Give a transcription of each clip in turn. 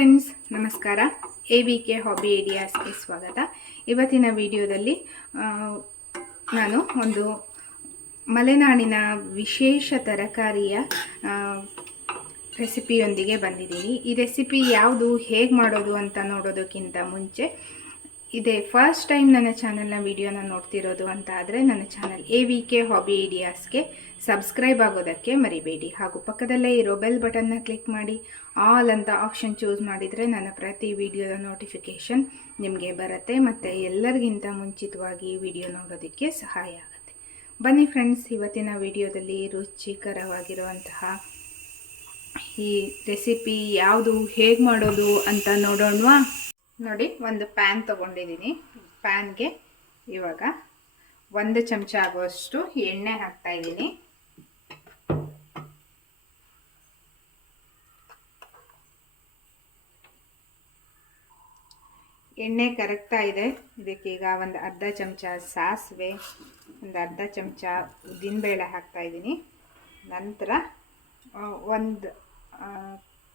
Friends ನಮಸ್ಕಾರ. A V K hobby ಐಡಿಯಾಸ್ಗೆ ಸ್ವಾಗತ. ಇವತ್ತಿನ ವಿಡಿಯೋದಲ್ಲಿ ನಾನು ಒಂದು ಮಲೆನಾಡಿನ ವಿಶೇಷ ತರಕಾರಿಯ ರೆಸಿಪಿಯೊಂದಿಗೆ ಬಂದಿದ್ದೀನಿ. ಈ ರೆಸಿಪಿ ಯಾವುದು, ಹೇಗೆ ಮಾಡೋದು ಅಂತ ನೋಡೋದಕ್ಕಿಂತ ಮುಂಚೆ ಇದೇ ಫಸ್ಟ್ ಟೈಮ್ ನನ್ನ ಚಾನಲ್ನ ವಿಡಿಯೋನ ನೋಡ್ತಿರೋದು ಅಂತ ಆದರೆ ನನ್ನ channel A V K hobby ಐಡಿಯಾಸ್ಗೆ subscribe ಆಗೋದಕ್ಕೆ ಮರಿಬೇಡಿ. ಹಾಗೂ ಪಕ್ಕದಲ್ಲೇ ಇರೋ ಬೆಲ್ ಬಟನ್ನ ಕ್ಲಿಕ್ ಮಾಡಿ. ಆಲ್ ಅಂತ ಆಪ್ಷನ್ ಚೂಸ್ ಮಾಡಿದರೆ ನನ್ನ ಪ್ರತಿ ವಿಡಿಯೋದ ನೋಟಿಫಿಕೇಷನ್ ನಿಮಗೆ ಬರುತ್ತೆ. ಮತ್ತು ಎಲ್ಲರಿಗಿಂತ ಮುಂಚಿತವಾಗಿ ವಿಡಿಯೋ ನೋಡೋದಕ್ಕೆ ಸಹಾಯ ಆಗುತ್ತೆ. ಬನ್ನಿ ಫ್ರೆಂಡ್ಸ್ ಇವತ್ತಿನ ವಿಡಿಯೋದಲ್ಲಿ ರುಚಿಕರವಾಗಿರುವಂತಹ ಈ ರೆಸಿಪಿ ಯಾವುದು, ಹೇಗೆ ಮಾಡೋದು ಅಂತ ನೋಡೋಣವಾ? ನೋಡಿ, ಒಂದು ಪ್ಯಾನ್ ತೊಗೊಂಡಿದ್ದೀನಿ ಪ್ಯಾನ್ಗೆ ಇವಾಗ ಒಂದು ಚಮಚ ಆಗುವಷ್ಟು ಎಣ್ಣೆ ಹಾಕ್ತಾ ಇದ್ದೀನಿ. ಎಣ್ಣೆ ಕರಗ್ತಾ ಇದೆ. ಇದಕ್ಕೀಗ ಒಂದು ಅರ್ಧ ಚಮಚ ಸಾಸಿವೆ, ಒಂದು ಅರ್ಧ ಚಮಚ ಉದ್ದಿನಬೇಳೆ ಹಾಕ್ತಾ ಇದ್ದೀನಿ. ನಂತರ ಒಂದು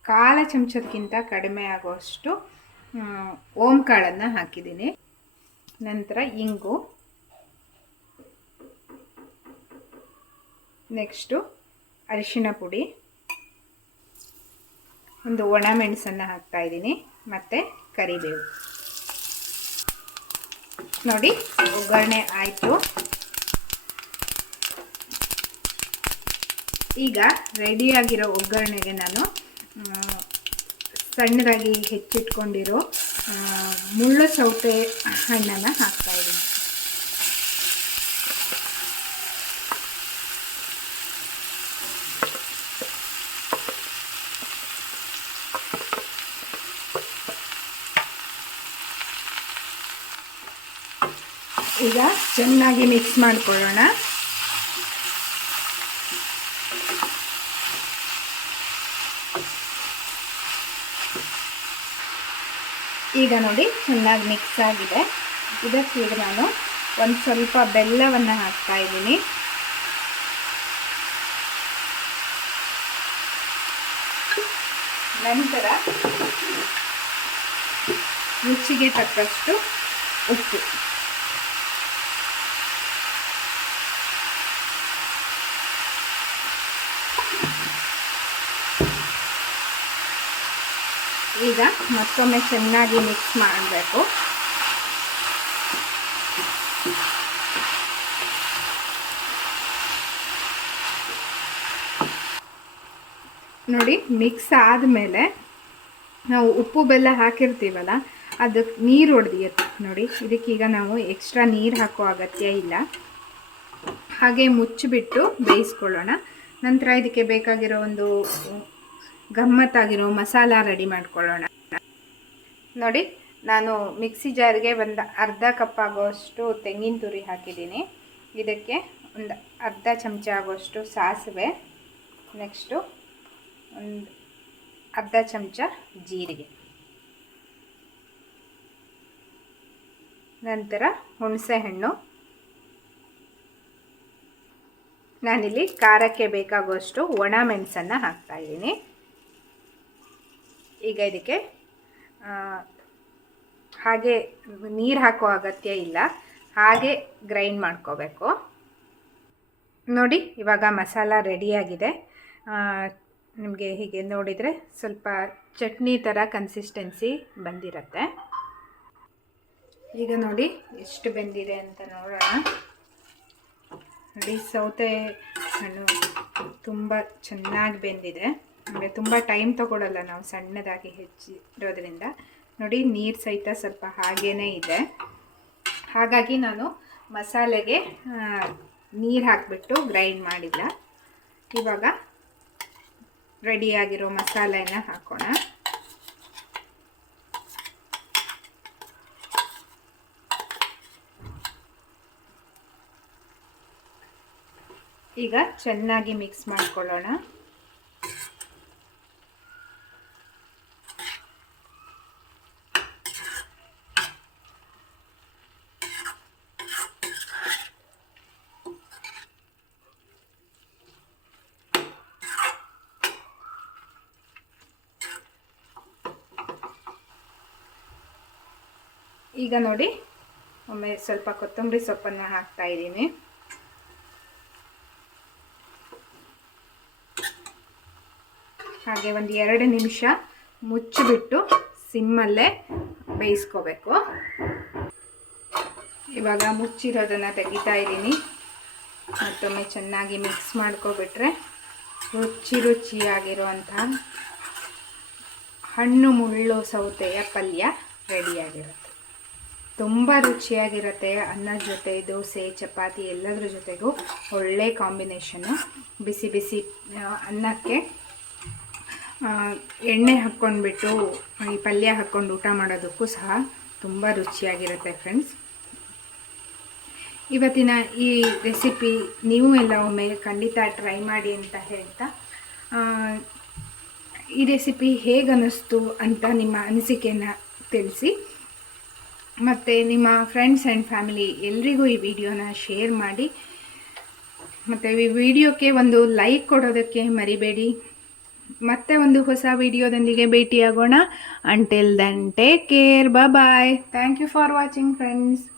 ಕಾಲ ಚಮಚಕ್ಕಿಂತ ಕಡಿಮೆ ಆಗುವಷ್ಟು ಓಂ ಕಾಳನ್ನು ಹಾಕಿದ್ದೀನಿ. ನಂತರ ಇಂಗು. ನೆಕ್ಸ್ಟು ಅರಿಶಿನ ಪುಡಿ. ಒಂದು ಒಣ ಮೆಣಸನ್ನು ಹಾಕ್ತಾ ಇದ್ದೀನಿ, ಮತ್ತು ಕರಿಬೇವು. ನೋಡಿ, ಒಗ್ಗರಣೆ ಆಯಿತು. ಈಗ ರೆಡಿಯಾಗಿರೋ ಒಗ್ಗರಣೆಗೆ ನಾನು ಸಣ್ಣದಾಗಿ ಹೆಚ್ಚಿಟ್ಕೊಂಡಿರೋ ಮುಳ್ಳು ಸೌತೆ ಹಣ್ಣನ್ನು ಹಾಕ್ತಾ ಇದ್ದೀನಿ ಈಗ ಚೆನ್ನಾಗಿ ಮಿಕ್ಸ್ ಮಾಡ್ಕೊಳ್ಳೋಣ. ಈಗ ನೋಡಿ ಚೆನ್ನಾಗಿ ಮಿಕ್ಸ್ ಆಗಿದೆ. ಇದಕ್ಕೆ ನಾನು ಒಂದು ಸ್ವಲ್ಪ ಬೆಲ್ಲವನ್ನು ಹಾಕ್ತಾ ಇದ್ದೀನಿ. ನಂತರ ರುಚಿಗೆ ತಕ್ಕಷ್ಟು ಉಪ್ಪು. ಈಗ ಮತ್ತೊಮ್ಮೆ ಚೆನ್ನಾಗಿ ಮಿಕ್ಸ್ ಮಾಡಬೇಕು. ನೋಡಿ ಮಿಕ್ಸ್ ಆದಮೇಲೆ ನಾವು ಉಪ್ಪು ಬೆಲ್ಲ ಹಾಕಿರ್ತೀವಲ್ಲ ಅದಕ್ಕೆ ನೀರು ಹೊಡೆದಿರುತ್ತೆ ನೋಡಿ ಇದಕ್ಕೀಗ ನಾವು ಎಕ್ಸ್ಟ್ರಾ ನೀರು ಹಾಕೋ ಅಗತ್ಯ ಇಲ್ಲ. ಹಾಗೆ ಮುಚ್ಚಿಬಿಟ್ಟು ಬೇಯಿಸ್ಕೊಳ್ಳೋಣ. ನಂತರ ಇದಕ್ಕೆ ಬೇಕಾಗಿರೋ ಒಂದು ಗಮ್ಮತ್ತಾಗಿರೋ ಮಸಾಲ ರೆಡಿ ಮಾಡ್ಕೊಳ್ಳೋಣ. ನೋಡಿ, ನಾನು ಮಿಕ್ಸಿ ಜಾರ್ಗೆ ಒಂದು ಅರ್ಧ ಕಪ್ ಆಗೋಷ್ಟು ತೆಂಗಿನ ತುರಿ ಹಾಕಿದ್ದೀನಿ. ಇದಕ್ಕೆ ಒಂದು ಅರ್ಧ ಚಮಚ ಆಗೋಷ್ಟು ಸಾಸಿವೆ ನೆಕ್ಸ್ಟು ಒಂದು ಅರ್ಧ ಚಮಚ ಜೀರಿಗೆ. ನಂತರ ಹುಣಸೆಹಣ್ಣು ನಾನಿಲ್ಲಿ ಖಾರಕ್ಕೆ ಬೇಕಾಗುವಷ್ಟು ಒಣ ಮೆಣಸನ್ನು ಹಾಕ್ತಾ ಇದ್ದೀನಿ. ಈಗ ಇದಕ್ಕೆ ಹಾಗೆ ನೀರು ಹಾಕೋ ಅಗತ್ಯ ಇಲ್ಲ. ಹಾಗೆ ಗ್ರೈಂಡ್ ಮಾಡ್ಕೋಬೇಕು. ನೋಡಿ, ಇವಾಗ ಮಸಾಲ ರೆಡಿಯಾಗಿದೆ ನಿಮಗೆ ಹೀಗೆ ನೋಡಿದರೆ ಸ್ವಲ್ಪ ಚಟ್ನಿ ಥರ ಕನ್ಸಿಸ್ಟೆನ್ಸಿ ಬಂದಿರತ್ತೆ. ಈಗ ನೋಡಿ, ಎಷ್ಟು ಬೆಂದಿದೆ ಅಂತ ನೋಡೋಣ. ನೋಡಿ, ಸೌತೆ ಹಣ್ಣು ತುಂಬ ಚೆನ್ನಾಗಿ ಬೆಂದಿದೆ. ಅಂದರೆ ತುಂಬ ಟೈಮ್ ತಗೊಳ್ಳಲ್ಲ ನಾವು ಸಣ್ಣದಾಗಿ ಹೆಚ್ಚಿರೋದ್ರಿಂದ. ನೋಡಿ, ನೀರು ಸಹಿತ ಸ್ವಲ್ಪ ಹಾಗೇ ಇದೆ. ಹಾಗಾಗಿ ನಾನು ಮಸಾಲೆಗೆ ನೀರು ಹಾಕಿಬಿಟ್ಟು ಗ್ರೈಂಡ್ ಮಾಡಿಲ್ಲ. ಇವಾಗ ರೆಡಿಯಾಗಿರೋ ಮಸಾಲೆನ ಹಾಕೋಣ. ಈಗ ಚೆನ್ನಾಗಿ ಮಿಕ್ಸ್ ಮಾಡ್ಕೊಳ್ಳೋಣ. ಈಗ ನೋಡಿ, ಒಮ್ಮೆ ಸ್ವಲ್ಪ ಕೊತ್ತಂಬರಿ ಸೊಪ್ಪನ್ನು ಹಾಕ್ತಾ ಇದ್ದೀನಿ. ಹಾಗೆ ಒಂದು ಎರಡು ನಿಮಿಷ ಮುಚ್ಚಿಬಿಟ್ಟು ಸಿಮ್ಮಲ್ಲೇ ಬೇಯಿಸ್ಕೋಬೇಕು. ಇವಾಗ ಮುಚ್ಚಿರೋದನ್ನು ತೆಗಿತಾ ಇದ್ದೀನಿ. ಮತ್ತೊಮ್ಮೆ ಚೆನ್ನಾಗಿ ಮಿಕ್ಸ್ ಮಾಡ್ಕೊಬಿಟ್ರೆ ರುಚಿ ರುಚಿಯಾಗಿರುವಂತಹ ಹಣ್ಣು ಮುಳ್ಳು ಸೌತೆಯ ಪಲ್ಯ ರೆಡಿಯಾಗಿರುತ್ತೆ ತುಂಬ ರುಚಿಯಾಗಿರುತ್ತೆ ಅನ್ನದ ಜೊತೆ, ದೋಸೆ, ಚಪಾತಿ ಎಲ್ಲದರ ಜೊತೆಗೂ ಒಳ್ಳೆ ಕಾಂಬಿನೇಷನ್ನು ಬಿಸಿ ಬಿಸಿ ಅನ್ನಕ್ಕೆ ಎಣ್ಣೆ ಹಾಕ್ಕೊಂಡ್ಬಿಟ್ಟು, ಈ ಪಲ್ಯ ಹಾಕ್ಕೊಂಡು ಊಟ ಮಾಡೋದಕ್ಕೂ ಸಹ ತುಂಬ ರುಚಿಯಾಗಿರುತ್ತೆ ಫ್ರೆಂಡ್ಸ್ ಇವತ್ತಿನ ಈ ರೆಸಿಪಿ ನೀವು ಎಲ್ಲ ಒಮ್ಮೆ ಖಂಡಿತ ಟ್ರೈ ಮಾಡಿ ಅಂತ ಹೇಳ್ತಾ ಈ ರೆಸಿಪಿ ಹೇಗೆ ಅನ್ನಿಸ್ತು ಅಂತ ನಿಮ್ಮ ಅನಿಸಿಕೆಯನ್ನು ತಿಳಿಸಿ. ಮತ್ತು ನಿಮ್ಮ ಫ್ರೆಂಡ್ಸ್ ಆ್ಯಂಡ್ ಫ್ಯಾಮಿಲಿ ಎಲ್ರಿಗೂ ಈ ವಿಡಿಯೋನ ಶೇರ್ ಮಾಡಿ. ಮತ್ತು ಈ ವಿಡಿಯೋಕ್ಕೆ ಒಂದು ಲೈಕ್ ಕೊಡೋದಕ್ಕೆ ಮರಿಬೇಡಿ. ಮತ್ತೆ ಒಂದು ಹೊಸ ವಿಡಿಯೋದೊಂದಿಗೆ ಭೇಟಿಯಾಗೋಣ. Until then take care bye thank you for watching friends